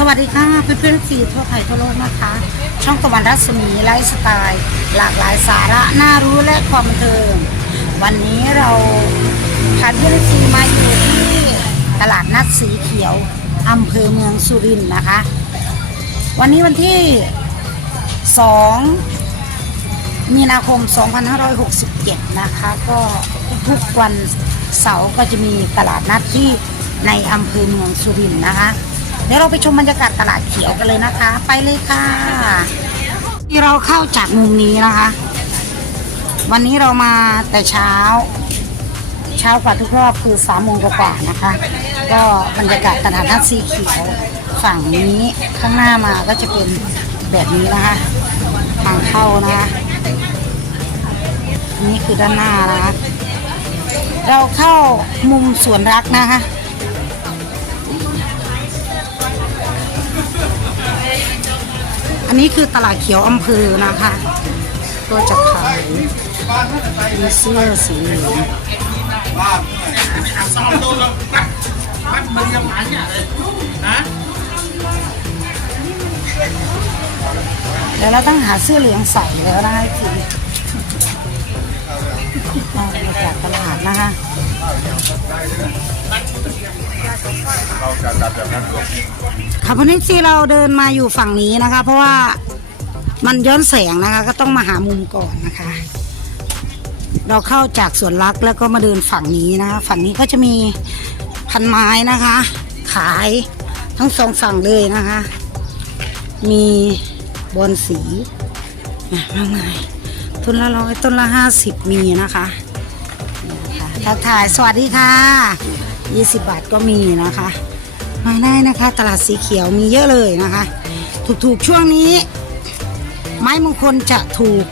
สวัสดีค่ะเพื่อนๆสีทั่วไทยทั่วโลกนะคะ ช่องตะวันรัศมีไลฟ์สไตล์ หลากหลายสาระน่ารู้และความบันเทิง วันนี้เราพาเพื่อนๆสีมาอยู่ที่ตลาดนัดสีเขียวอำเภอเมืองสุรินทร์นะคะ วันนี้วันที่ 2 มีนาคม 2567 นะคะ ก็ทุกวันเสาร์ก็จะมีตลาดนัดที่ในอำเภอเมืองสุรินทร์นะคะ เดี๋ยวเราไปชมบรรยากาศตลาดเขียวกันเลยนะคะ ไปเลยค่ะ ที่เราเข้าจากมุมนี้นะคะ วันนี้เรามาแต่เช้า เช้ากว่าทุกรอบคือสามโมงกว่าๆนะคะ ก็บรรยากาศตลาดนัดสีเขียวฝั่งนี้ข้างหน้ามาก็จะเป็นแบบนี้นะคะ ทางเข้านะคะนี่คือด้านหน้านะคะเราเข้ามุมสวนรักนะคะ อันนี้คือตลาดเขียวอำเภอนะคะ ก็จะขายมีเสื้อสีเหลืองเดี๋ยวเราต้องหาเสื้อเหลืองใส่แล้วนะคะทีเอาบรรยากาศ ตลาดนะคะค่ะเพราะนั้ที่เราเดินมาอยู่ฝั่งนี้นะคะ เพราะว่ามันย้อนแสงนะคะ ก็ต้องมาหามุมก่อนนะคะ เราเข้าจากสวนรักแล้วก็มาเดินฝั่งนี้นะคะ ฝั่งนี้ก็จะมีพันไม้นะคะ ขายทั้งสองฝั่งเลยนะคะ มีบอนสีอะมากมายต้นละร้อยต้นละห้าสิบมีนะคะนี่นะคะทักทายสวัสดีค่ะ ยี่สิบบาทก็มีนะคะ มาได้นะคะ ตลาดสีเขียวมีเยอะเลยนะคะ ถูกๆช่วงนี้ ไม้มงคลจะถูก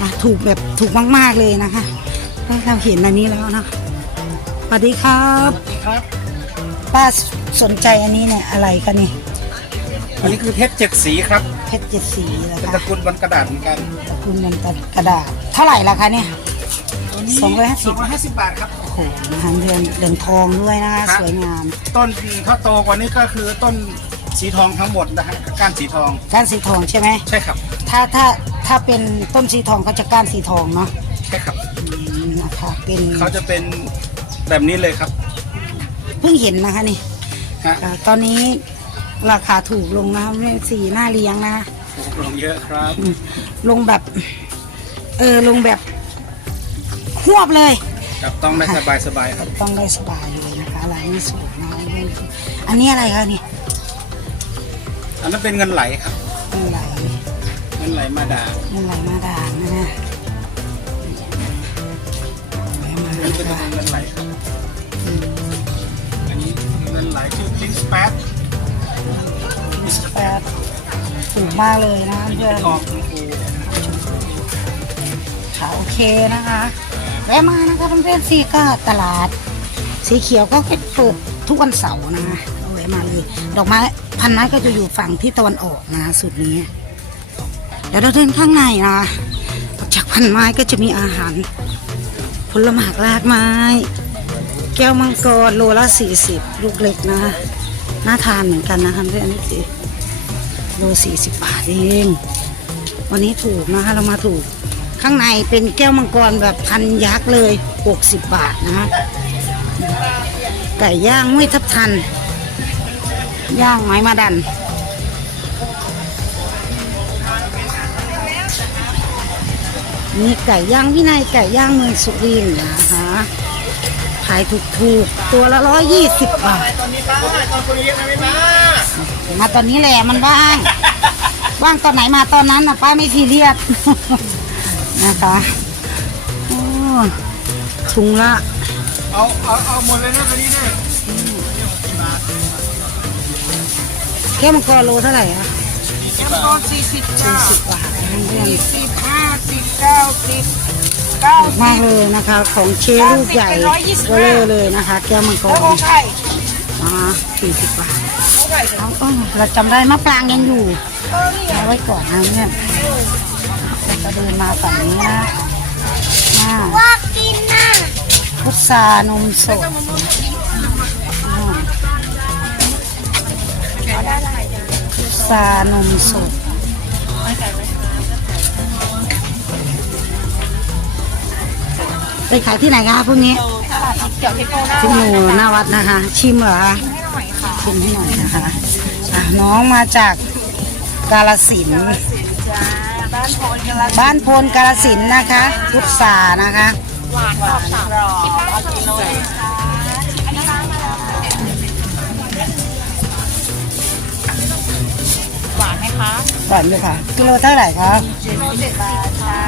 นะถูกแบบถูกมากๆเลยนะคะเราเห็นอันนี้แล้วนะสวัสดีครับครับป้าสนใจอันนี้เนี่ยอะไรกันนี่อันนี้คือเพชรเจ็ดสีครับ เพชรเจ็ดสีนะเป็นคะตระกูลบนกระดาษเหมือนกันคุณมันกระดาษเท่าไหร่ราคาเนี่ยตัวนี้สองร้อยห้าสิบสองร้อยห้าสิบบาทครับ โอ้โหนะคะเรือนเรือนทองด้วยนะคะครับ สวยงาม ต้นถ้าโตกว่านี้ก็คือต้นสีทองทั้งหมดนะฮะก้านสีทองก้านสีทองใช่ไหม ใช่ครับถ้าถ้าถ้าเป็นต้นสีทองก็จะก้านสีทองเนาะใช่ครับ อืมนะคะเป็นเขาจะเป็นแบบนี้เลยครับเพิ่งเห็นนะคะนี่ฮะอ่าตอนนี้ราคาถูกลงนะคะไม่สีหน้าเลี้ยงนะคะถูกลงเยอะครับอืมลงแบบ เออลงแบบควบเลย จับต้องได้สบายสบายๆครับ ต้องได้สบายเลยนะคะร้านนี้สวยนะคะอันนี้อะไรคะนี่อันนั้นเป็นเงินไหลครับ เงินไหลเงินไหลมาดาเงินไหลมาด่างนะฮะไหลมาอันนี้เป็นด่างเงินไหลครับอันนี้เงินไหลชื่อลิงสแปดแปดถูกมากเลยนะเพื่อนทองชมพูค่ะโอเคนะคะ แวะมานะคะเพื่อนๆซีก็ตลาด สีเขียวก็เปิดทุกวันเสาร์นะคะเอาแวะมาเลย ดอกไม้พันไม้ก็จะอยู่ฝั่งที่ตะวันออกนะสุดนี้เดี๋ยวเราเดินข้างในนะจากพันไม้ก็จะมีอาหารผลไม้รากไม้ แก้วมังกรโลละสี่สิบลูกเล็กนะน่าทานเหมือนกันนะคะเพื่อนนี่สิโลสี่สิบบาทเอง วันนี้ถูกนะคะเรามาถูก ข้างในเป็นแก้วมังกรแบบพันยักษ์เลย 60 บาทนะคะไก่ย่างห้วยทับทัน ย่างไม้มาดันมีไก่ย่างวินัยไก่ย่างเมืองสุรินทร์นะคะขายถูกๆ ตัวละร้อยยี่สิบบาทตอนนี้ป้ามามาตอนนี้แหละมันว่าง ว่างตอนไหนมาตอนนั้นนะป้าไม่ทีเรียส นะคะโอ้ถุงละ เอาเอาเอาหมดเลยนะตัวนี้เนี่ยแก้วมังกรโลเท่าไหร่อะแก้มตอนสี่สิบสี่สิบบาทนะเพื่อนสิบห้าสิบเก้าสิบเก้าถูกมากเลยนะคะ ของเชลูกใหญ่เบลอเลยนะคะ แก้วมังกรไข่อ่าสี่สิบบาทเอาก็เราจำได้มะปรางยังอยู่เอาไว้ก่อนนะเพื่อนเราจะเดินมาฝั่งนี้นะอ่าว่ากินน่ะพุทรานมสดซานมสด ไปขายที่ไหนคะพวกนี้เดี๋ยวเทโก้หน้าที่หมู่หน้าวัดนะคะ ชิมเหรอคะชิมให้หน่อยนะคะอะน้องมาจากกาลสินธุ์ จ้า บ้านโพนกันละบ้านโพนกาลสินธุ์นะคะพุทธานะคะ หวานกรอบสามรอบเอากิโลค่ะอันนี้ร้านมาแล้วหวานไหมคะก่อนเลยค่ะ กิโลเท่าไหร่คะกิโลเจ็ดบาทค่ะ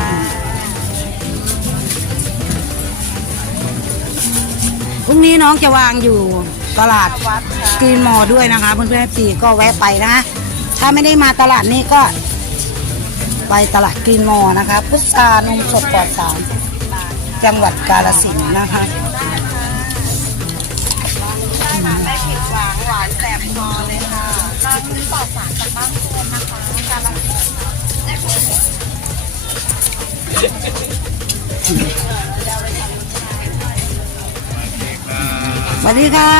พรุ่งนี้น้องจะวางอยู่ตลาดวัดค่ะ กรีนมอลล์ด้วยนะคะ เพื่อนๆปีก็แวะไปนะคะ ถ้าไม่ได้มาตลาดนี้ก็ ไปตลาดกรีนมอนะคะ พุทรานมสดปลอดสารจังหวัดกาฬสินธุ์นะคะไม่ผิดหวังหวานแสบคอเลยค่ะร้านนี้ปลอดสารจากบ้านโพนนะคะการันตีสวัสดีค่ะ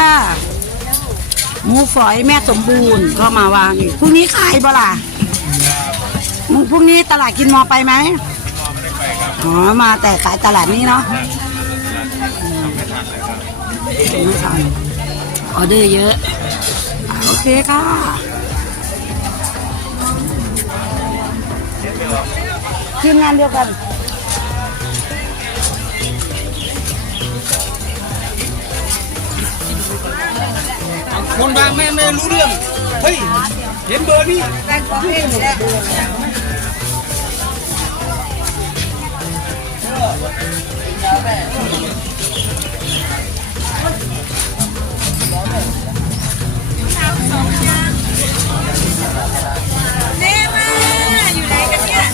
หมูฝอยแม่สมบูรณ์ก็มาวางอยู่พรุ่งนี้ขายบ่ล่ะ หมูพรุ่งนี้ตลาดกินมอไปไหมอ๋อมาแต่ขายตลาดนี้เนาะไม่ทันออเดอร์เยอะ โอเคค่ะทีมงานเดียวกันคนบางแม่ไม่รู้เรื่อง เฮ้ย เห็นเบอร์นี่แม่มาอยู่ไหนกันเนี่ย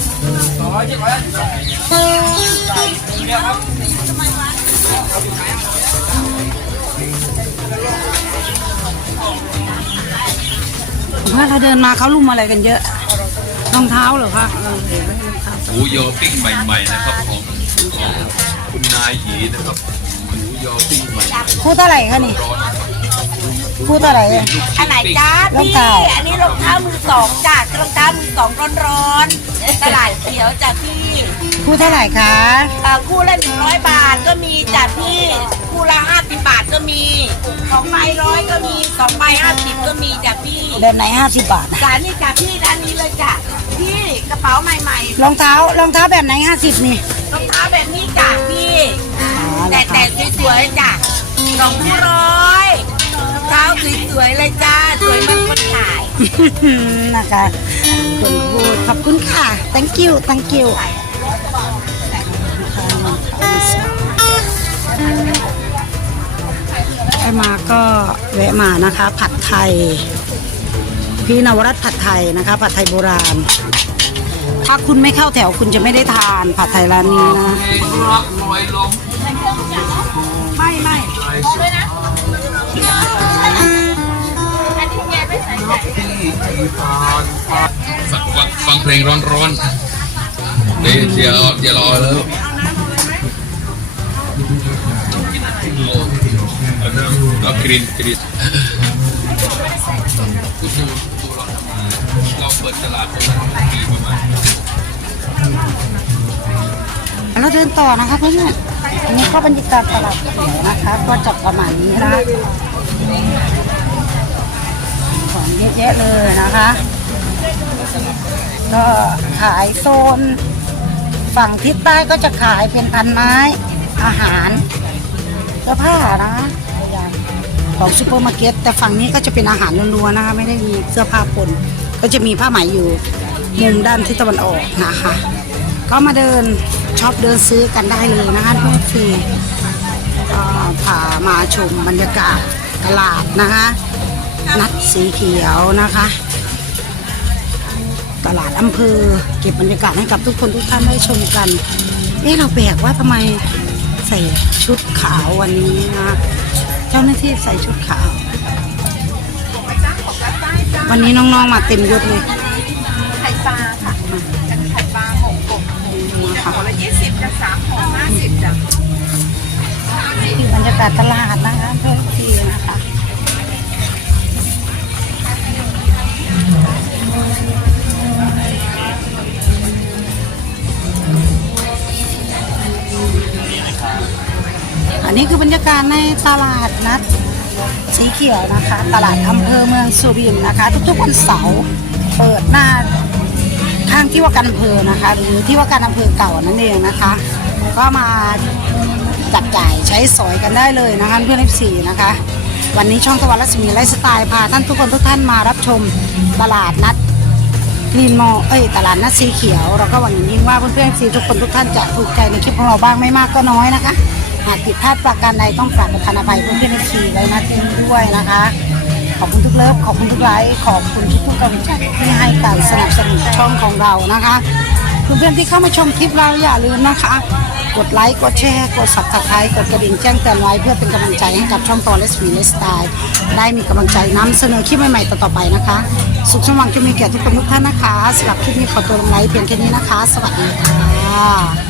เมื่อเราเดินมาเขาลุ่มอะไรกันเยอะรองเท้าเหรอคะเออเห็นไหมรองเท้าหมูยอปิ้งใหม่ ๆ นะครับของของ คุณนายหยีนะครับหมูยอปิ้งใหม่คู่เท่าไหร่คะนี่คู่เท่าไหร่อะอันไหนจ้ารองพี่เท้า อันนี้รองเท้ามือสองจ้ารองเท้ามือสองร้อนๆตลาดเขียวจ้ะพี่คู่เท่าไหร่คะ เอ่อคู่ละหนึ่งร้อยบาทก็มีจ้ะพี่ ก็มีสองใบร้อยก็มีสองใบห้าสิบก็มีจ้ะพี่แบบไหนห้าสิบบาทจ้านี่จ้ะพี่ด้านนี้เลยจ้ะพี่กระเป๋าใหม่รองเท้ารองเท้าแบบไหนห้าสิบนี่ๆรองเท้าแบบนี้จ้ะพี่อ๋อแต่แต่สวยๆจ้ะสองร้อยรองเท้าสวยๆเลยจ้าสวยเหมันคนขายนะคะคุณพูดขอบคุณค่ะ thank you thank you ใค รมาก็แวะมานะคะ ผัดไทย พี่นวรัตน์ผัดไทยนะคะ ผัดไทยโบราณ ถ้าคุณไม่เข้าแถวคุณจะไม่ได้ทานผัดไทยร้านนี้นะรักลอยลมไม่ไม่ฟังฟังฟังเพลงร้อนๆเดี๋ยวเดี๋ยวเดี๋ยวรอแล้ว เรากรีนกรีนเราเปิดตลาดประมาณปีประมาณเราเดินต่อนะคะเพื่อนๆอันนี้ก็บรรยากาศตลาดเขียวนะคะ ก็จะประมาณนี้นะของเยอะแยะเลยนะคะ ก็ขายโซน ฝั่งทิศใต้ก็จะขายเป็นพันไม้อาหารเสื้อผ้านะอย่าง ของซูเปอร์มาร์เก็ตแต่ฝั่งนี้ก็จะเป็นอาหารล้วนๆนะคะ ไม่ได้มีเสื้อผ้าปน ก็จะมีผ้าไหมอยู่มุมด้านทิศตะวันออกนะคะ ก็มาเดินชอบเดินซื้อกันได้เลยนะคะทุกทีพามาชมบรรยากาศตลาดนะคะ นัดสีเขียวนะคะ ตลาดอำเภอเก็บบรรยากาศให้กับทุกคนทุกท่านได้ชมกันเอ๊ะเราแปลกว่าทำไมใส่ชุดขาววันนี้นะ เจ้าหน้าที่ใส่ชุดขาว วันนี้น้องๆมาเต็มยศเลยไข่ปลาค่ะเป็นไข่ปลาหมกกบนะคะห่อละยี่สิบจากสามห่อห้าสิบจ้ะที่บรรยากาศตลาดนะคะเพื่อน นี่คือบรรยากาศในตลาดนัดสีเขียวนะคะ ตลาดอำเภอเมืองสุรินทร์นะคะ ทุกๆวันเสาร์เปิดหน้าข้างที่ว่าการอำเภอนะคะ หรือที่ว่าการอำเภอเก่านั่นเองนะคะ ก็มาจับจ่ายใช้สอยกันได้เลยนะคะเพื่อนเอฟซีนะคะ วันนี้ช่องตะวันรัศมีไลฟ์สไตล์พาท่านทุกคนทุกท่านมารับชมตลาดนัดรีนมอเอ้ยตลาดนัดสีเขียว เราก็หวังอย่างยิ่งว่าเพื่อนๆสีทุกคนทุกท่านจะถูกใจในคลิปของเราบ้างไม่มากก็น้อยนะคะ หากผิดพลาดประการใดต้องฝากประทานอภัยเพื่อนๆสีไว้นะที่นี้ด้วยนะคะ ขอบคุณทุกเลิฟขอบคุณทุกไลค์ขอบคุณทุกๆกำลังใจที่ให้การสนับสนุนช่องของเรานะคะเพื่อนๆที่เข้ามาชมคลิปเราอย่าลืมนะคะ กดไลค์กดแชร์กด subscribe กดกระดิ่งแจ้งเตือนไว้เพื่อเป็นกำลังใจให้กับช่องตอนเลสวีเลสไตล์ได้มีกำลังใจนำเสนอคลิปใหม่ๆต่อๆไปนะคะ สุขสมหวังจะมีแก่ทุกคนทุกท่านนะคะสำหรับคลิปนี้ขอตัวลงไลค์เพียงแค่นี้นะคะ สวัสดีค่ะ